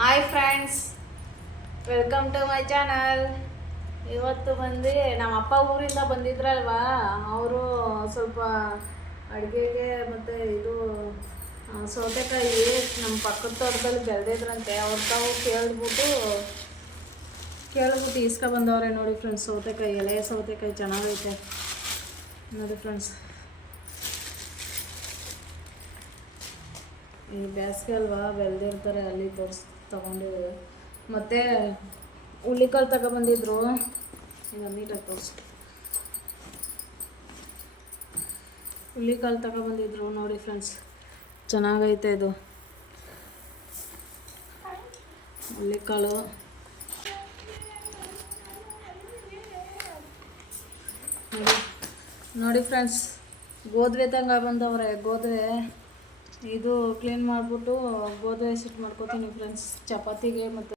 Hi friends, welcome to my channel. ಇವತ್ತು ಬಂದು ನಮ್ಮ ಅಪ್ಪ ಊರಿಂದ ಬಂದಿದ್ರಲ್ವಾ, ಅವರು ಸ್ವಲ್ಪ ಅಡುಗೆಗೆ ಮತ್ತು ಇದು ಸೌತೆಕಾಯಿ ನಮ್ಮ ಪಕ್ಕದ ತೋಟದಲ್ಲಿ ಬೆಳೆದಿದ್ರಂತೆ. ಅವ್ರ ತಾವು ಕೇಳ್ಬಿಟ್ಟು ಇಸ್ಕೊಬಂದವ್ರೆ. ನೋಡಿ ಫ್ರೆಂಡ್ಸ್, ಸೌತೆಕಾಯಿ, ಎಳೆ ಸೌತೆಕಾಯಿ ಚೆನ್ನಾಗೈತೆ ನೋಡಿ ಫ್ರೆಂಡ್ಸ್. ಈ ಬೇಸಿಗೆ ಅಲ್ವಾ, ಬೆಳೆದಿರ್ತಾರೆ, ಅಲ್ಲಿ ತೊಗೊಂಡಿದ್ದಾರೆ. ಮತ್ತು ಹುಳ್ಳಿಕಾಳು ತಗೊಬಂದಿದ್ರು, ಈಗ ನೀಟಾಗಿ ತೋರಿಸಿ. ಹುಳ್ಳಿಕಾಳು ತಗೊಬಂದಿದ್ರು ನೋಡಿ ಫ್ರೆಂಡ್ಸ್, ಚೆನ್ನಾಗೈತೆ ಇದು ಹುಳ್ಳಿಕಾಳು. ನೋಡಿ ಫ್ರೆಂಡ್ಸ್, ಗೋಧಿ ತಗೊಬಂದವ್ರೆ. ಗೋಧಿ ಇದು ಕ್ಲೀನ್ ಮಾಡಿಬಿಟ್ಟು ಗೋಧಿ ಸಿಟ್ಟು ಮಾಡ್ಕೋತೀನಿ ಫ್ರೆಂಡ್ಸ್, ಚಪಾತಿಗೆ ಮತ್ತು